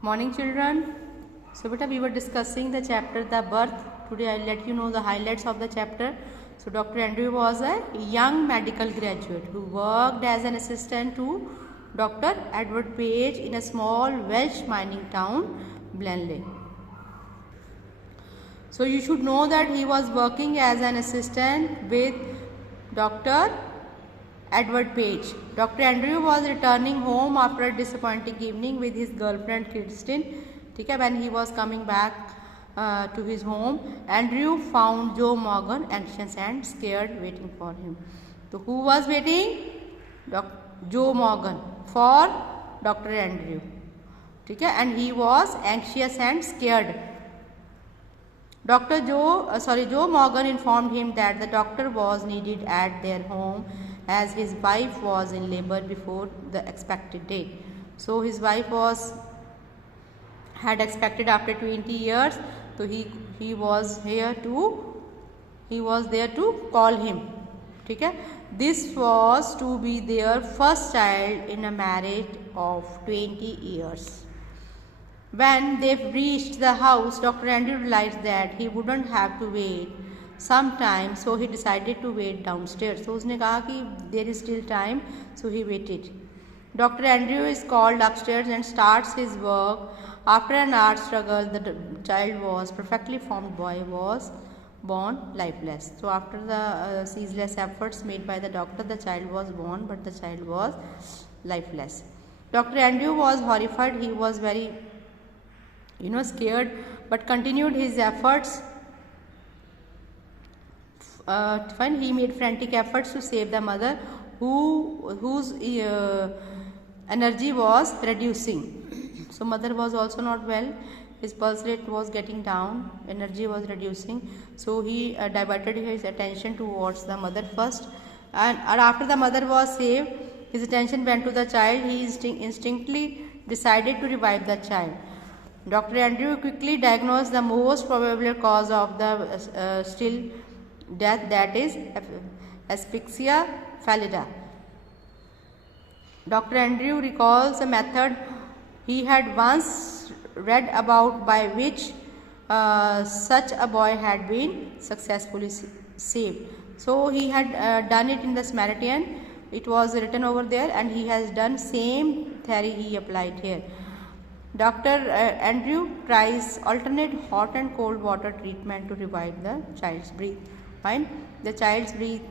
Morning children. So beta we were discussing the chapter the birth. Today I'll let you know the highlights of the chapter. So Dr. Andrew was a young medical graduate who worked as an assistant to Dr. Edward Page in a small Welsh mining town, Blenheim. So you should know that he was working as an assistant with Dr. Edward Page. Dr. Andrew was returning home after a disappointing evening with his girlfriend Kirsten. When he was coming back to his home, Andrew found Joe Morgan anxious and scared waiting for him. So who was waiting? Joe Morgan for Dr. Andrew. And he was anxious and scared. Joe Morgan informed him that the doctor was needed at their home as his wife was in labor before the expected date. So his wife had expected after 20 years. So he was there to call him. This was to be their first child in a marriage of 20 years. When they reached the house, Dr. Andrew realized that he wouldn't have to wait some time, so he decided to wait downstairs. So उसने कहा कि there is still time, so he waited. Dr. Andrew is called upstairs and starts his work. After an hour's struggle, the child was perfectly formed boy was born lifeless. So after the ceaseless efforts made by the doctor, the child was born, but the child was lifeless. Dr. Andrew was horrified. He was very scared, but continued his efforts. He made frantic efforts to save the mother whose energy was reducing. So mother was also not well. His pulse rate was getting down, energy was reducing. So he diverted his attention towards the mother first, and after the mother was saved, his attention went to the child. He instinctively decided to revive the child. Dr. Andrew quickly diagnosed the most probable cause of the still death, that is asphyxia pallida. Dr. Andrew recalls a method he had once read about by which such a boy had been successfully saved. So he had done it in the Samaritan. It was written over there, and he has done same theory he applied here. Dr. Andrew tries alternate hot and cold water treatment to revive the child's breath. The child's breath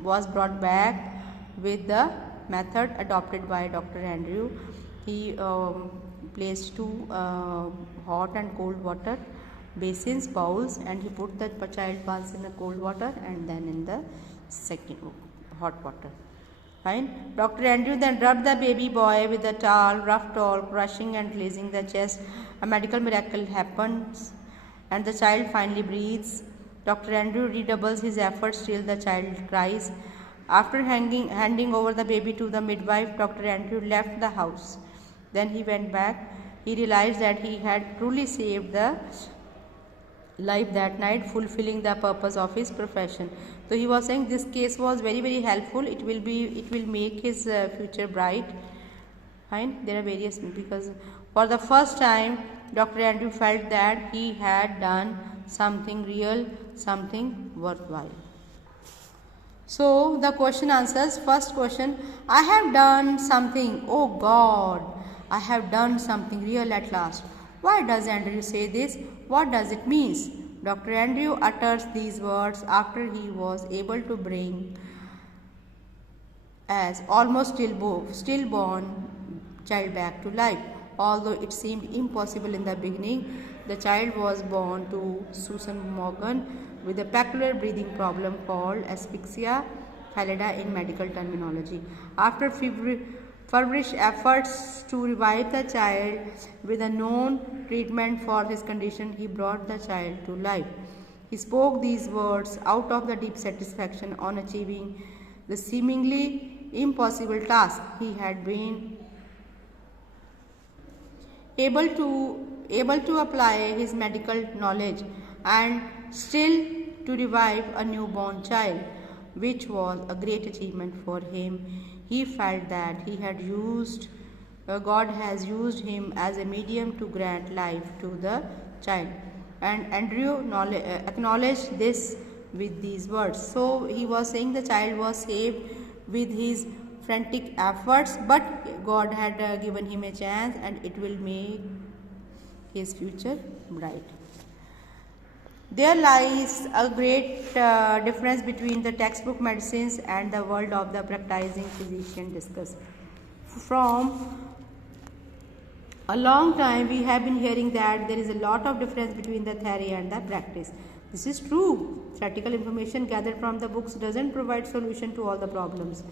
was brought back with the method adopted by Dr. Andrew. He placed two hot and cold water basins, bowls, and he put the child once in the cold water and then in the second hot water. Dr. Andrew then rubbed the baby boy with a rough towel, crushing and glazing the chest. A medical miracle happens and the child finally breathes. Dr. Andrew redoubles his efforts till the child cries. After handing over the baby to the midwife, Dr. Andrew left the house. Then he went back. He realized that he had truly saved the life that night, fulfilling the purpose of his profession. So he was saying this case was very, very helpful. It will make his future bright. There are various, because for the first time Dr. Andrew felt that he had done something real, something worthwhile. So the question answers. First question: I have done something. Oh God, I have done something real at last. Why does Andrew say this? What does it mean? Dr. Andrew utters these words after he was able to bring as almost stillborn child back to life. Although it seemed impossible in the beginning, the child was born to Susan Morgan with a peculiar breathing problem called asphyxia pallida in medical terminology. After feverish efforts to revive the child with a known treatment for his condition, he brought the child to life. He spoke these words out of the deep satisfaction on achieving the seemingly impossible task. He had been able to apply his medical knowledge and still to revive a newborn child, which was a great achievement for him. He felt that he had used God has used him as a medium to grant life to the child. And Andrew acknowledged this with these words. So he was saying the child was saved with his frantic efforts, but God had given him a chance, and it will make his future bright. There lies a great difference between the textbook medicines and the world of the practicing physician discussed. From a long time we have been hearing that there is a lot of difference between the theory and the practice. This is true. Theoretical information gathered from the books doesn't provide solution to all the problems.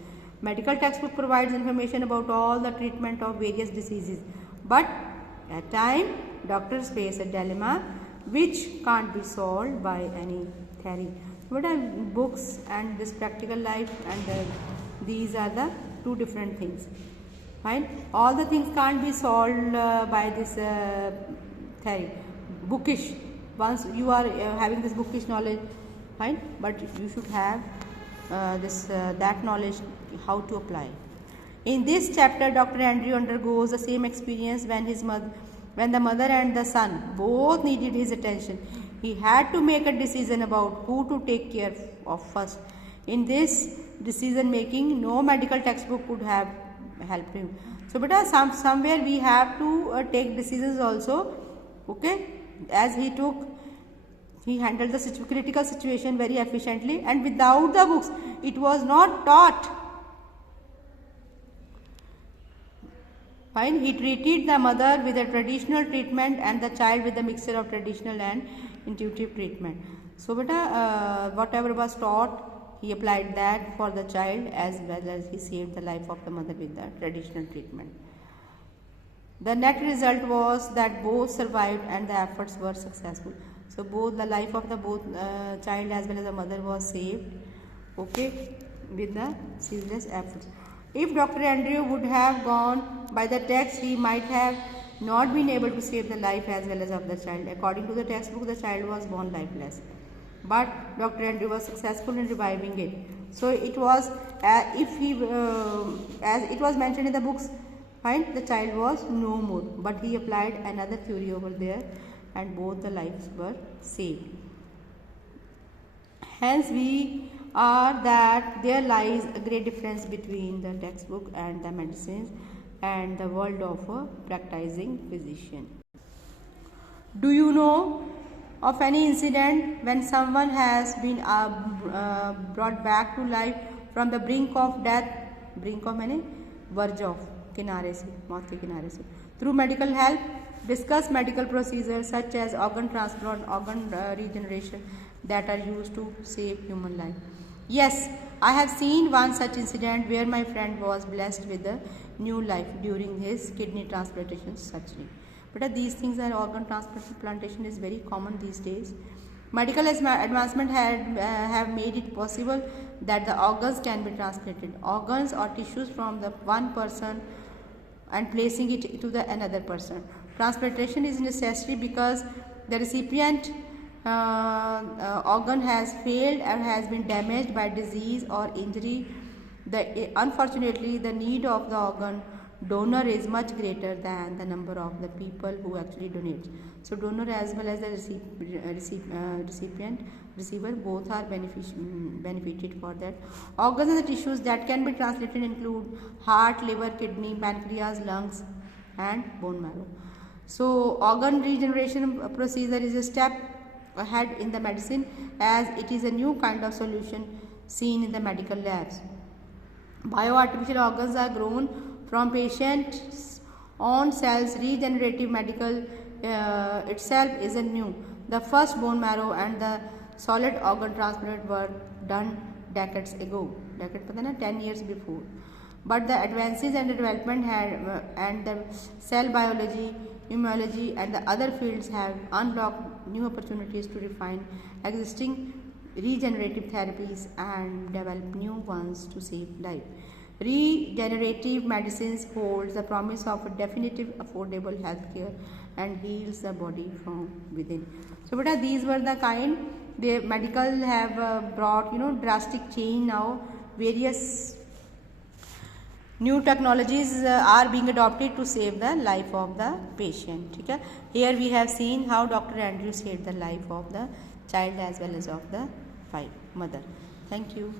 Medical textbook provides information about all the treatment of various diseases, but at times doctors face a dilemma which can't be solved by any theory. What are books and this practical life, and these are the two different things. Fine. All the things can't be solved by this theory. Bookish. Once you are having this bookish knowledge, fine. But you should have that knowledge how to apply. In this chapter, Dr. Andrew undergoes the same experience when the mother and the son both needed his attention. He had to make a decision about who to take care of first. In this decision making, no medical textbook could have helped him. So beta, somewhere we have to take decisions also. Okay, as he handled the critical situation very efficiently, and without the books it was not taught. Fine. He treated the mother with a traditional treatment and the child with a mixture of traditional and intuitive treatment. So beta, whatever was taught, he applied that for the child, as well as he saved the life of the mother with the traditional treatment. The net result was that both survived and the efforts were successful. So both the life of the child as well as the mother was saved, okay, with the ceaseless efforts. If Dr. Andrew would have gone by the text, he might have not been able to save the life as well as of the child. According to the textbook, the child was born lifeless, but Dr. Andrew was successful in reviving it. So it was, as it was mentioned in the books, fine, the child was no more, but he applied another theory over there, and both the lives were saved. Hence we are that there lies a great difference between the textbook and the medicines and the world of a practicing physician. Do you know of any incident when someone has been brought back to life from the brink of death, brink of many verge of, किनारे से, मौत के किनारे से, through medical help? Discuss medical procedures such as organ transplant, organ regeneration that are used to save human life. Yes, I have seen one such incident where my friend was blessed with a new life during his kidney transplantation surgery. But these things are, organ transplantation is very common these days. Medical advancement have made it possible that the organs can be transplanted, organs or tissues from the one person and placing it to the another person. Transplantation is necessary because the recipient organ has failed and has been damaged by disease or injury. Unfortunately, the need of the organ donor is much greater than the number of the people who actually donate. So donor as well as the receiver both are benefited for that. Organs and the tissues that can be transplanted include heart, liver, kidney, pancreas, lungs and bone marrow. So organ regeneration procedure is a step ahead in the medicine, as it is a new kind of solution seen in the medical labs. Bioartificial organs are grown from patients' own cells. Regenerative medical itself is a new. The first bone marrow and the solid organ transplant were done decades ago. 10 years before. But the advances and the development and the cell biology, immunology and the other fields have unlocked new opportunities to refine existing regenerative therapies and develop new ones to save life. Regenerative medicines holds the promise of a definitive affordable healthcare and heals the body from within. So beta, these were the kind, the medical have brought drastic change now. Various new technologies are being adopted to save the life of the patient. ठीक है, here we have seen how doctor Andrew saved the life of the child as well as of the mother. Thank you.